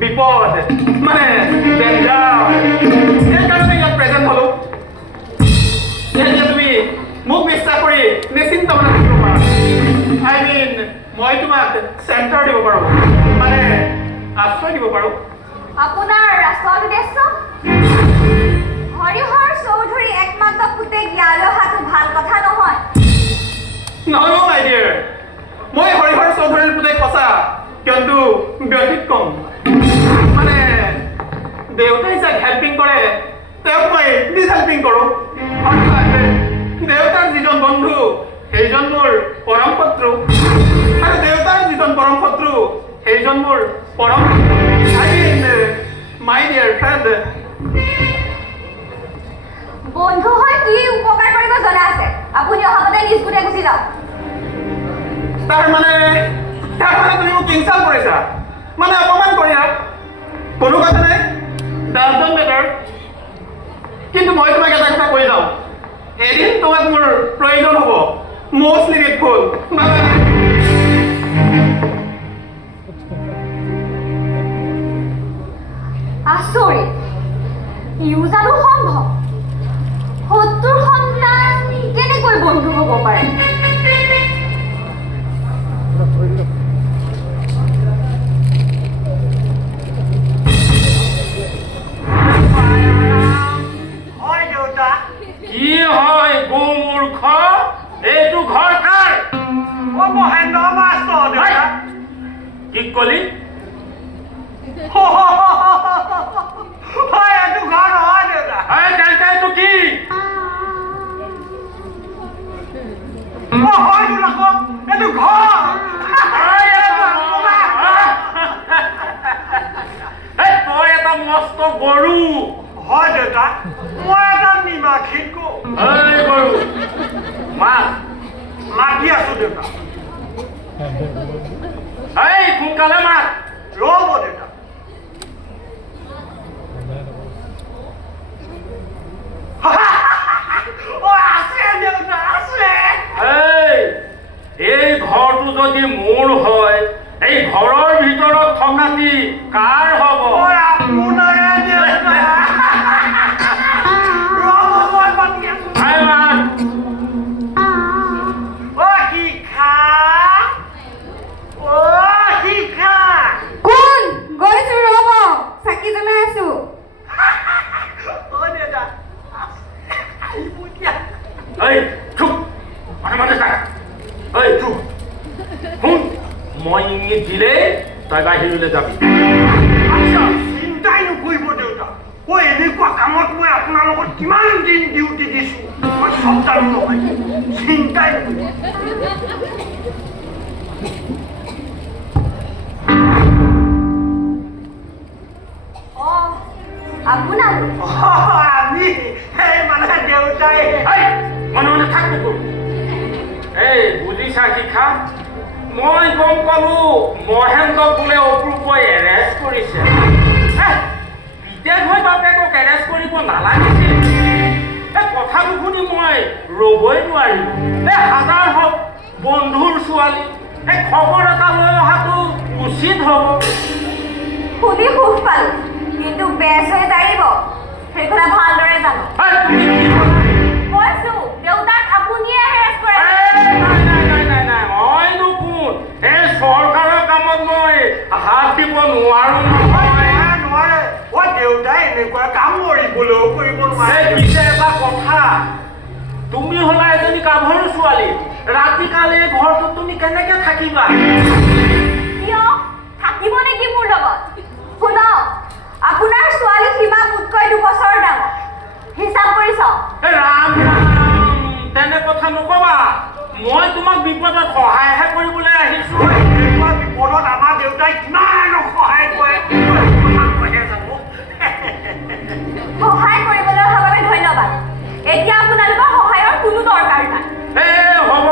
বিপদ মানে ডেঞ্জাৰ সেইকাৰণে ইয়াত প্ৰেজেণ্ট হ'লো এতিয়া তুমি মোক বিশ্বাস কৰি নিশ্চিন্ত মানে থাকিব পাৰা আই মিন মই তোমাক চেণ্টাৰ দিব পাৰোঁ মানে আশ্ৰয় দিব পাৰোঁ আপোনাৰ আচল উদ্দেশ্য হৰিহৰ চৌধুৰী একমাত্ৰ পুতেক ইয়ালৈ অহাটো ভাল কথা নহয় নহয় মাই ডিয়াৰ মই হৰিহৰ চৌধুৰীৰ পুতেক সঁচা কিন্তু ব্যতিক্ৰম মানে দেউতাই যাক হেল্পিং কৰে তেওঁক মই ডিছ হেল্পিং কৰোঁ অৰ্থাৎ দেউতাৰ যিজন বন্ধু সেইজন মোৰ পৰম শত্ৰু আৰু দেউতাৰ যিজন পৰম শত্ৰু সেইজন মোৰ পৰম I mean my dear friend বন্ধু হৈ কি উপকাৰ কৰিব জনা আছে আপুনি অহামতে নিজ পুতে গুচি যাওক তাৰ মানে তুমি মোক ইনচাল্ট কৰিছা মানে অপমান কৰিলা কোনো কথা নাই ডাজন্ট মেটাৰ কিন্তু মই তোমাক এটা কথা কৈ যাওঁ এদিন তোমাক মোৰ প্ৰয়োজন হ'ব মষ্টলি গ্ৰেটফুল আচৰিত ইও জানো সম্ভৱ শত্ৰুৰ সন্তান কেনেকৈ বন্ধু হ'ব পাৰে কি হয় গোমূৰ্খ এইটো ঘৰ কাৰ মহেন্দ্ৰ মাষ্টৰ দেউতা কি কলি হয় এইটো ঘৰ নহয় দেউতা এইটো কি হয়তো নকওঁ এইটো ঘৰ তই এটা মস্ত গৰু হয় দেউতা মই এটা নিমাখিত গৰু মাছ মাতি আছো দেউতা সোনকালে মাত ৰ'ব দেউতা আছে দেউতা আছে এই ঘৰটো যদি মোৰ হয় এই ঘৰৰ ভিতৰত থকাটি কাৰ হ'ব আপোনাৰে দেউতা ৰ'ব মই মাতি আছো কোন গৈছো ৰ'ব চাকি জ্বলাই আছো মই ইংগিত দিলে তই বাহিৰলৈ যাবি চিন্তাই নকৰিব দেউতা এনেকুৱা কামত মই আপোনাৰ লগত কিমান দিন ডিউটি দিছো মই চব জানো নহয় চিন্তাই নকৰিব আপোনালোক আমি সেই মানে দেউতাই মনে মনে থাক কুকুৰ বুজিছা শিখা মই গম পালো মহেন্দ্ৰক বোলে অপূৰ্বই এৰেষ্ট কৰিছে বিদেশ হৈ বাপেকক এৰেষ্ট কৰিব নালাগিছিল কথা নুশুনি মই ৰ'বই নোৱাৰিলো হাজাৰ হওক বন্ধুৰ ছোৱালী খবৰ এটা লৈ অহাটো উচিত হ'ব শুনি সুখ পালো কিন্তু বেজ হৈ জাৰিব সেই কথা ভালদৰে জানো তুমি কি ক'লা? কৈছো দেউতাক আপুনিয়ে হেৰেষ্ট কৰে মইনো কোন এই চৰকাৰৰ কামত মই হাত দিব নোৱাৰো নহয় নোৱাৰে দেউতাই এনেকুৱা কাম কৰিবলৈও কৰিব নোৱাৰে পিছে এটা কথা তুমি হলা এজনী গাভৰু ছোৱালী ৰাতি কালি ঘৰটোত তুমি কেনেকে থাকিবা কিয় থাকিব নেকি মোৰ লগত শুনক আপোনাৰ ছোৱালী সীমা মোতকৈ 2 বছৰ ডাঙৰ হিচাপ কৰি চাওক ৰাম ৰাম তেনে কথা নকবা মই তোমাক বিপদত সহায়হে কৰিবলৈ আহিছো এনেকুৱা বিপদত আমাৰ দেউতাই কিমান সহায় কৰে সহায় কৰিবলৈ অহাৰ বাবে ধন্যবাদ এতিয়া আপোনালোকৰ সহায়ৰ কোনো দৰকাৰ নাই হ'ব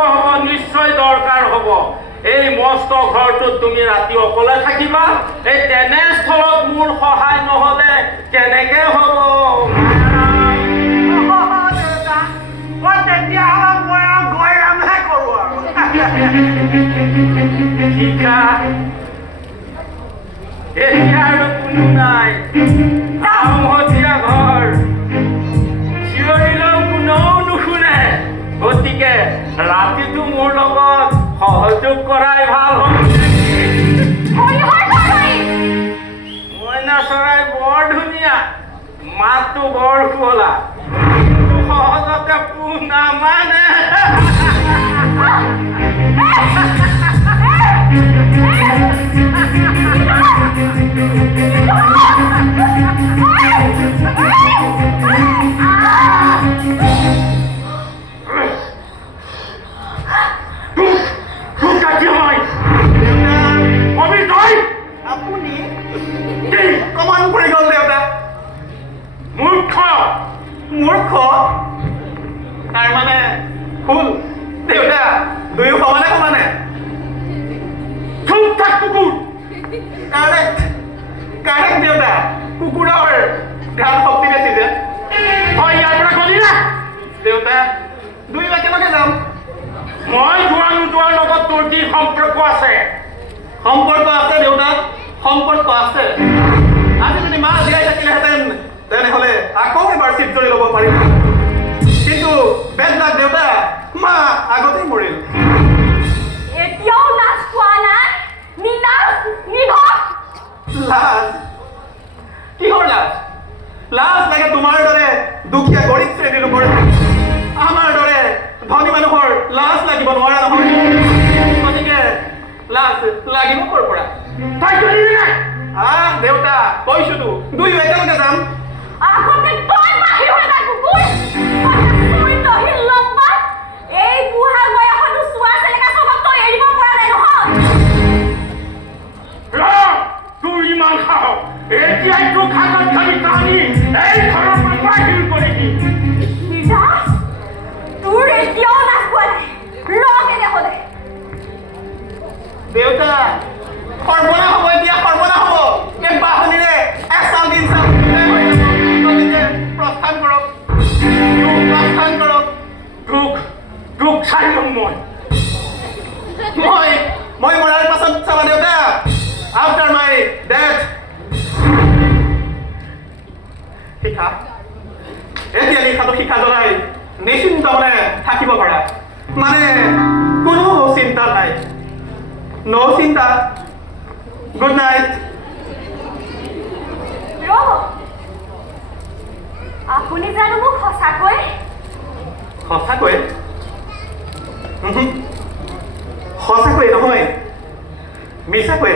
নিশ্চয় দৰকাৰ হ'ব এই মস্ত ঘৰটোত তুমি ৰাতি অকলে থাকিবা এই তেনেস্থলত মোৰ সহায় নহ'লে কেনেকে হ'ব তেতিয়াহ'লে মই আৰু গৈ ৰামহে কৰোঁ আৰু শিখা এতিয়া আৰু কোনো নাই আউমহতীয়া ঘৰ চিঞৰিলেও কোনেও নুশুনে গতিকে ৰাতিটো মোৰ লগত সহযোগ কৰাই ভাল হ'ব মইনা চৰাই বৰ ধুনীয়া মাতটো বৰ শুৱলা সহজতে পোহ নামানে আপুনি কমান পৰি গ'ল দেউতা মূৰ্খ মূৰ্খ তাৰমানে ফুল দেউতা দুয়ো সমানে সমানে চুপ থাক কুকুৰ কাৰেক্ট কাৰেক্ট দেউতা কুকুৰৰ ঘাট শক্তি বেছি যে তই ইয়াৰ পৰা গলি না দেউতা দুয়ো একেলগে যাম মই যোৱা নোযোৱাৰ লগত তোৰ কি সম্পৰ্ক আছে সম্পৰ্ক আছে দেউতা সম্পৰ্ক আছে আজি যদি মা জীয়াই থাকিলেহেঁতেন তেনেহ'লে আকৌ এবাৰ চিট জৰি ল'ব পাৰিম কিন্তু বেদ লাগ দেউতা মা আগতেই মৰিল এতিয়াও নাচ পোৱা নাই নিধক লাজ কিহৰ লাজ লাজ লাগে তোমাৰ দৰে দুখীয়া গৰীব শ্ৰেণীৰ লোকৰ আমাৰ দৰে ধনী মানুহৰ লাজ লাগিব নোৱাৰা নহয় গতিকে লাজ লাগিব ক'ৰ পৰা তই গলি নাই দেউতা কৈছোতো দুয়ো একেলগে যাম আগতে তই বাহিৰ হৈ যা কুকুৰ তই তহিল লম্বা এই বুঢ়া বয়সতো চোৱা চেলেকা চবক তই এৰিব পৰা নাই নহয় তোৰ ইমান সাহস এতিয়াই তোক হাতত ধৰি টানি এই ঘৰৰ পৰা বাহিৰ কৰি দিম নিৰাজ তোৰ এতিয়াও নাচ পোৱা নাই তেনেহ'লে দেউতা সৰ্বনা হ'ব এতিয়া সৰ্বনা হ'ব এই বাহনীৰে এচাল দিন চাল গতিকে প্ৰস্থান কৰক তোক চাই ল'ম মই মৰাৰ পাছত চাবা দেউতা আফটাৰ মাই ডেথ শিখা এতিয়া লিখাটো শিখা জ্বলাই নিশ্চিন্ত মনে থাকিব পাৰা মানে কোনো চিন্তা নাই নো চিন্তা গুড নাইট আপুনি জানো মোক সঁচাকৈ সঁচাকৈ সঁচাকৈ নহয় মিছাকৈ